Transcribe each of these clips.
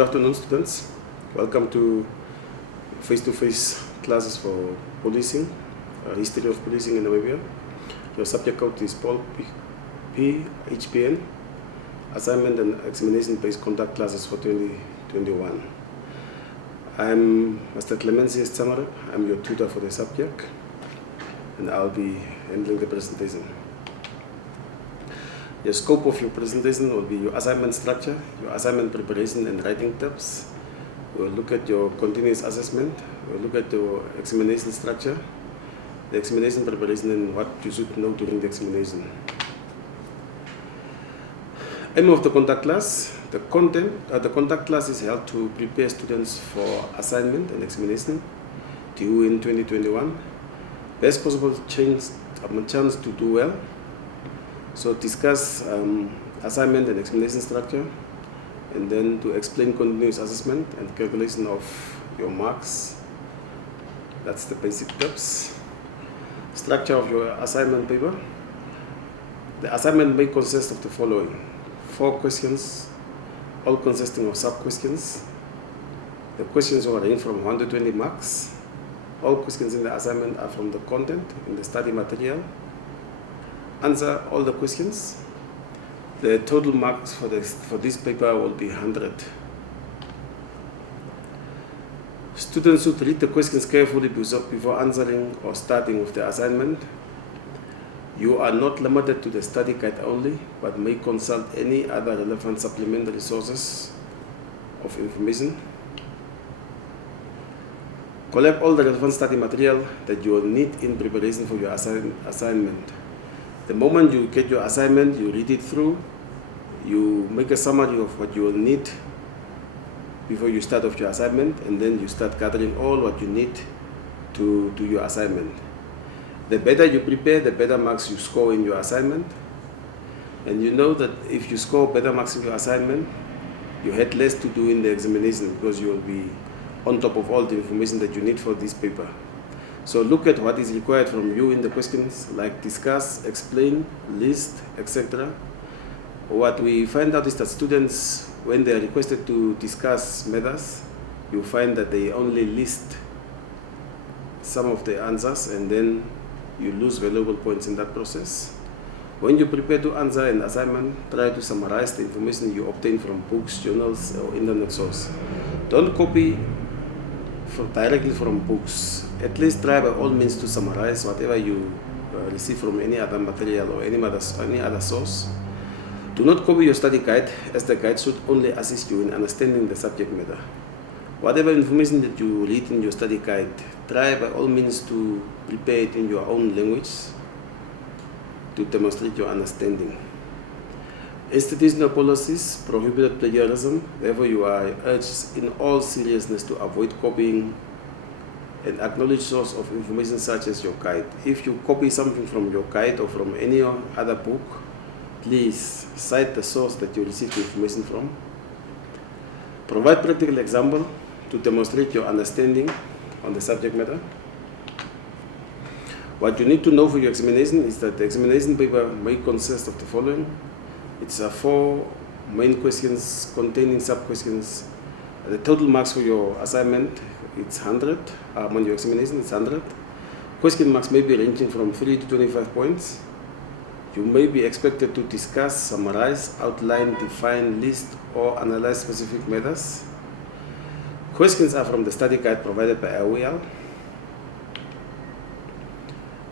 afternoon, students. Welcome to face-to-face classes for policing, history of policing in Namibia. Your subject code is Polp Hpn, assignment and examination-based conduct classes for 2021. I'm Mr. Clemency Samara. I'm your tutor for the subject, and I'll be handling the presentation. The scope of your presentation will be your assignment structure, your assignment preparation and writing tips. We'll look at your continuous assessment. We'll look at your examination structure, the examination preparation, and what you should know during the examination. Aim of the conduct class. The conduct class is held to prepare students for assignment and examination due in 2021. Best possible chance to do well. So discuss assignment and examination structure, and then to explain continuous assessment and calculation of your marks. That's the basic tips. Structure of your assignment paper. The assignment may consist of the following: 4 questions, all consisting of sub-questions. The questions will range from 1 to 20 marks. All questions in the assignment are from the content in the study material. Answer all the questions. The total marks for this paper will be 100. Students should read the questions carefully before answering or starting with the assignment. You are not limited to the study guide only, but may consult any other relevant supplementary sources of information. Collect all the relevant study material that you will need in preparation for your assignment. The moment you get your assignment, you read it through, you make a summary of what you will need before you start off your assignment, and then you start gathering all what you need to do your assignment. The better you prepare, the better marks you score in your assignment. And you know that if you score better marks in your assignment, you had less to do in the examination because you will be on top of all the information that you need for this paper. So look at what is required from you in the questions, like discuss, explain, list, etc. What we find out is that students, when they are requested to discuss matters, you find that they only list some of the answers, and then you lose valuable points in that process. When you prepare to answer an assignment, try to summarize the information you obtain from books, journals, or internet source. Don't copy directly from books. At least try by all means to summarize whatever you receive from any other material or any other source. Do not copy your study guide, as the guide should only assist you in understanding the subject matter. Whatever information that you read in your study guide, try by all means to prepare it in your own language to demonstrate your understanding. Institutional policies prohibit plagiarism. Therefore, you are urged in all seriousness to avoid copying and acknowledge source of information such as your guide. If you copy something from your guide or from any other book, please cite the source that you received the information from. Provide practical example to demonstrate your understanding on the subject matter. What you need to know for your examination is that the examination paper may consist of the following. It's 4 main questions containing sub-questions. The total marks for your assignment, it's 100. On your examination, it's 100. Question marks may be ranging from 3 to 25 points. You may be expected to discuss, summarize, outline, define, list, or analyze specific matters. Questions are from the study guide provided by AOL.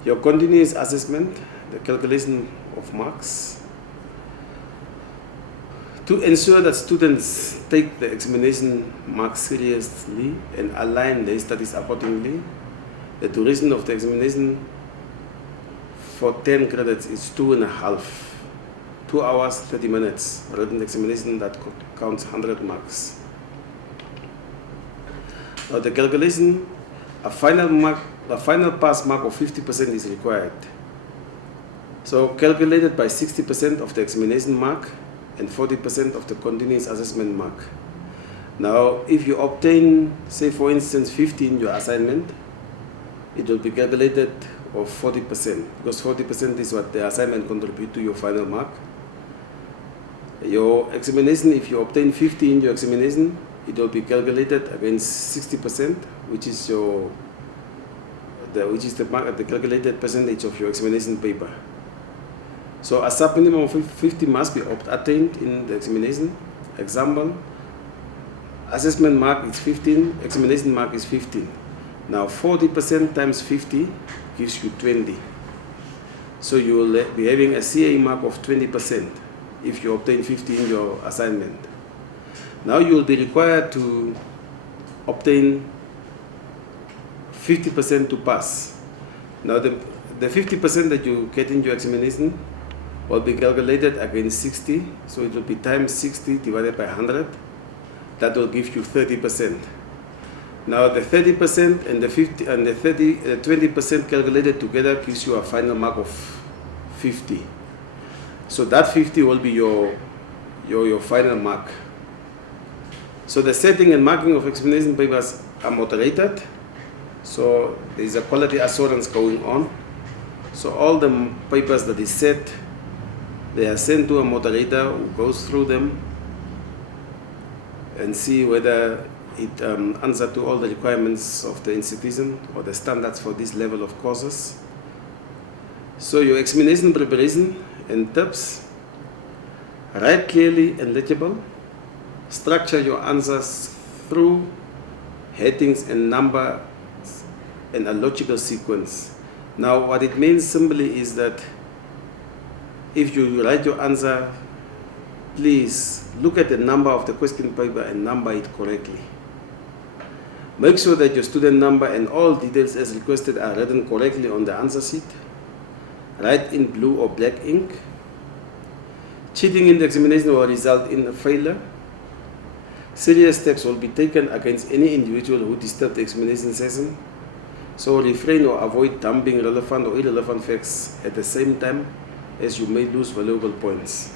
Your continuous assessment, the calculation of marks. To ensure that students take the examination marks seriously and align their studies accordingly, the duration of the examination for 10 credits is 2.5. 2 hours, 30 minutes. Written examination that counts 100 marks. Now the calculation, a final pass mark of 50% is required. So calculated by 60% of the examination mark and 40% of the continuous assessment mark. Now, if you obtain, say for instance, 50 in your assignment, it will be calculated of 40%, because 40% is what the assignment contribute to your final mark. Your examination, if you obtain 50 in your examination, it will be calculated against 60%, which is the calculated percentage of your examination paper. So a sub minimum of 50 must be obtained in the examination. Example, assessment mark is 15, examination mark is 15. Now 40% times 50 gives you 20. So you will be having a CA mark of 20% if you obtain 50 in your assignment. Now you will be required to obtain 50% to pass. Now the 50% that you get in your examination will be calculated against 60, so it will be times 60 divided by 100. That will give you 30%. Now the 30% and the 20% calculated together gives you a final mark of 50. So that 50 will be your final mark. So the setting and marking of examination papers are moderated. So there is a quality assurance going on. So all the papers that is set, they are sent to a moderator who goes through them and see whether it answers to all the requirements of the institution or the standards for this level of courses. So your examination preparation and tips: write clearly and legible, structure your answers through headings and numbers in a logical sequence. Now what it means simply is that if you write your answer, please look at the number of the question paper and number it correctly. Make sure that your student number and all details as requested are written correctly on the answer sheet. Write in blue or black ink. Cheating in the examination will result in a failure. Serious steps will be taken against any individual who disturbs the examination session. So refrain or avoid dumping relevant or irrelevant facts at the same time, as you may lose valuable points.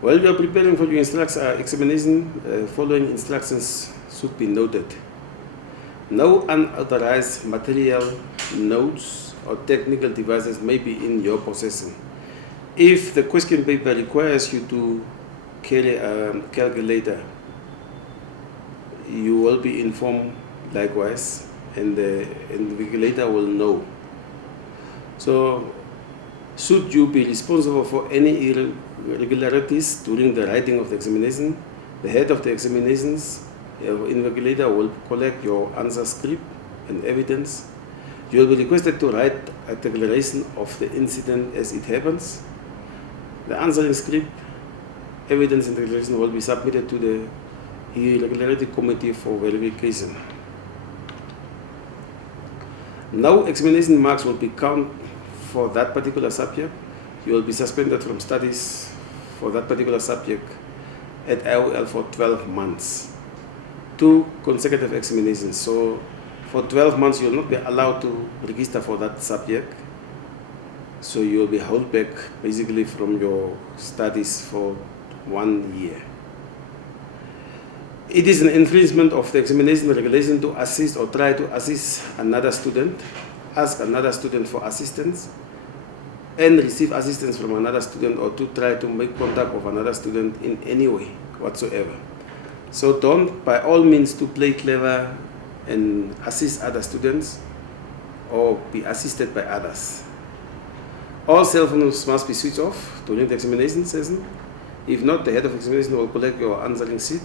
While you are preparing for your examination, following instructions should be noted. No unauthorized material, notes, or technical devices may be in your possession. If the question paper requires you to carry a calculator, you will be informed likewise, and the invigilator will know. So, should you be responsible for any irregularities during the writing of the examination, the head of the examinations, invigilator, will collect your answer script and evidence. You will be requested to write a declaration of the incident as it happens. The answering script, evidence, and declaration will be submitted to the Irregularity Committee for verification. No examination marks will be counted for that particular subject. You will be suspended from studies for that particular subject at IOL for 12 months. 2 consecutive examinations. So for 12 months, you will not be allowed to register for that subject. So you will be held back basically from your studies for 1 year. It is an infringement of the examination regulation to assist or try to assist another student, ask another student for assistance, and receive assistance from another student, or to try to make contact with another student in any way whatsoever. So don't, by all means, to play clever and assist other students or be assisted by others. All cell phones must be switched off during the examination session. If not, the head of examination will collect your answering sheet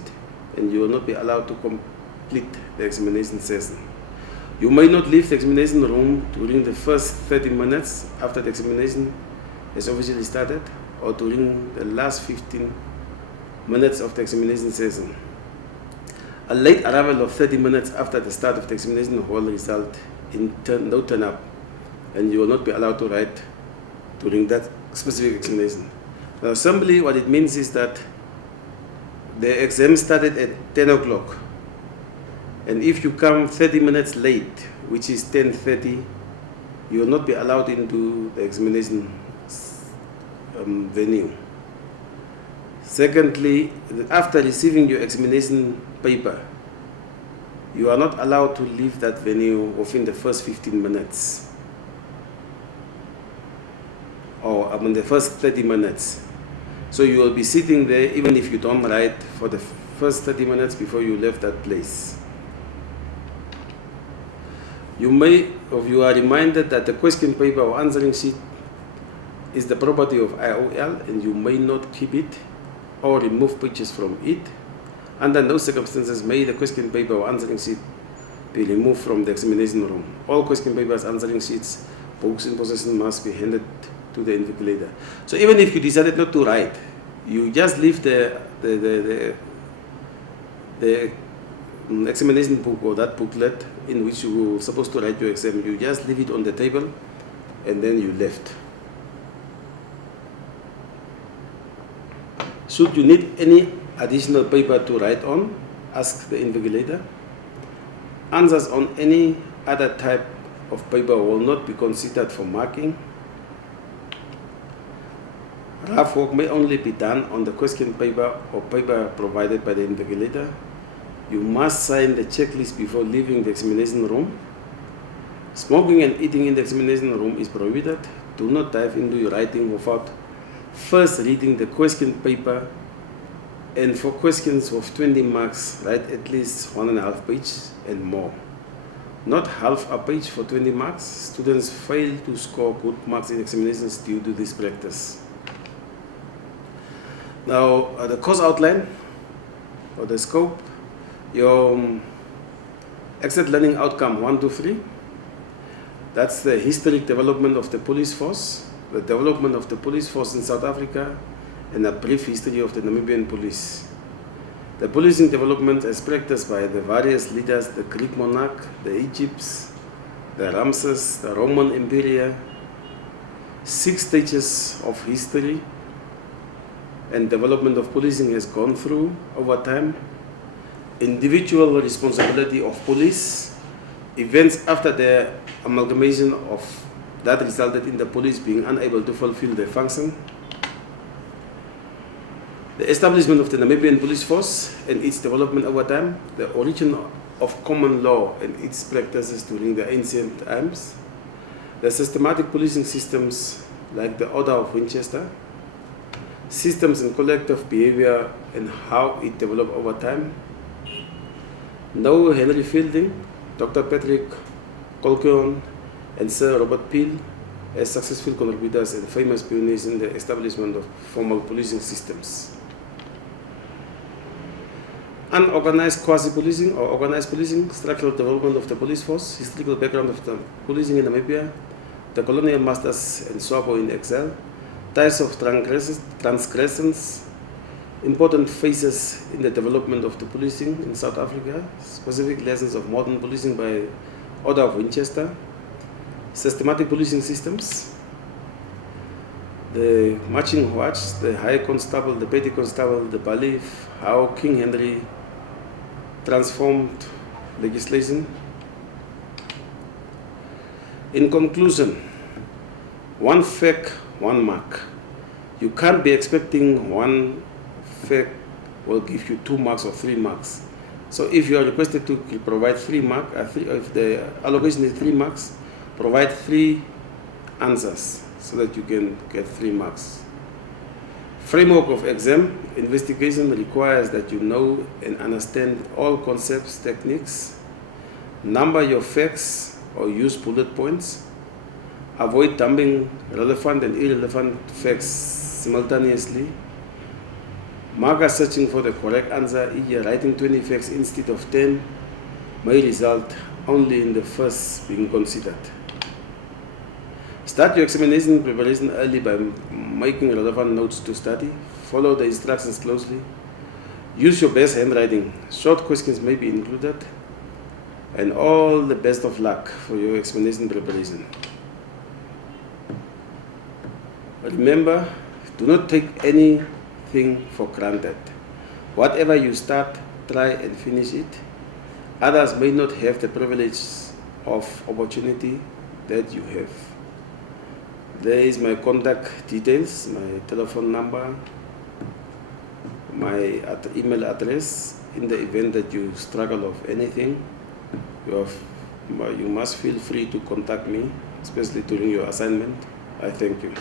and you will not be allowed to complete the examination session. You may not leave the examination room during the first 30 minutes after the examination has officially started, or during the last 15 minutes of the examination session. A late arrival of 30 minutes after the start of the examination will result in no turn up, and you will not be allowed to write during that specific examination. Now, simply what it means is that the exam started at 10 o'clock, and if you come 30 minutes late, which is 10:30, you will not be allowed into the examination venue. Secondly, after receiving your examination paper, you are not allowed to leave that venue within the first 15 minutes or the first 30 minutes. So you will be sitting there even if you don't write for the first 30 minutes before you left that place. You are reminded that the question paper or answering sheet is the property of IOL and you may not keep it or remove pages from it. Under no circumstances may the question paper or answering sheet be removed from the examination room. All question papers, answering sheets, books in possession must be handed to the invigilator. So even if you decided not to write, you just leave the examination book or that booklet in which you were supposed to write your exam, you just leave it on the table and then you left. Should you need any additional paper to write on, ask the invigilator. Answers on any other type of paper will not be considered for marking. Rough work may only be done on the question paper or paper provided by the invigilator. You must sign the checklist before leaving the examination room. Smoking and eating in the examination room is prohibited. Do not dive into your writing without first reading the question paper. And for questions of 20 marks, write at least 1.5 pages and more. Not half a page for 20 marks. Students fail to score good marks in examinations due to this practice. Now, the course outline or the scope, your exit learning outcome 1 to 3. That's the historic development of the police force, the development of the police force in South Africa, and a brief history of the Namibian police. The policing development as practiced by the various leaders, the Greek monarch, the Egypts, the Ramses, the Roman Empire, 6 stages of history and development of policing has gone through over time. Individual responsibility of police, events after the amalgamation of that resulted in the police being unable to fulfill their function. The establishment of the Namibian police force and its development over time, the origin of common law and its practices during the ancient times, the systematic policing systems like the Order of Winchester, systems and collective behavior and how it developed over time. Now Henry Fielding, Dr. Patrick Colquhoun, and Sir Robert Peel as successful contributors and famous pioneers in the establishment of formal policing systems. Unorganized quasi-policing or organized policing, structural development of the police force, historical background of the policing in Namibia, the colonial masters and Swabo in exile, ties of transgressions, important phases in the development of the policing in South Africa, specific lessons of modern policing by Order of Winchester, systematic policing systems, the marching watch, the high constable, the petty constable, the bailiff, how King Henry transformed legislation. In conclusion, 1 fact, 1 mark. You can't be expecting 1 fact will give you 2 marks or 3 marks. So if you are requested to provide 3 marks, if the allocation is 3 marks, provide 3 answers so that you can get 3 marks. Framework of exam investigation requires that you know and understand all concepts, techniques, number your facts or use bullet points, avoid dumping relevant and irrelevant facts simultaneously, marker searching for the correct answer, e.g. writing 20 facts instead of 10 may result only in the first being considered. Start your examination preparation early by making relevant notes to study. Follow the instructions closely. Use your best handwriting. Short questions may be included. And all the best of luck for your examination preparation. Remember, do not take anything for granted. Whatever you start, try and finish it. Others may not have the privilege of opportunity that you have. There is my contact details, my telephone number, my email address. In the event that you struggle of anything, you must feel free to contact me, especially during your assignment. I thank you.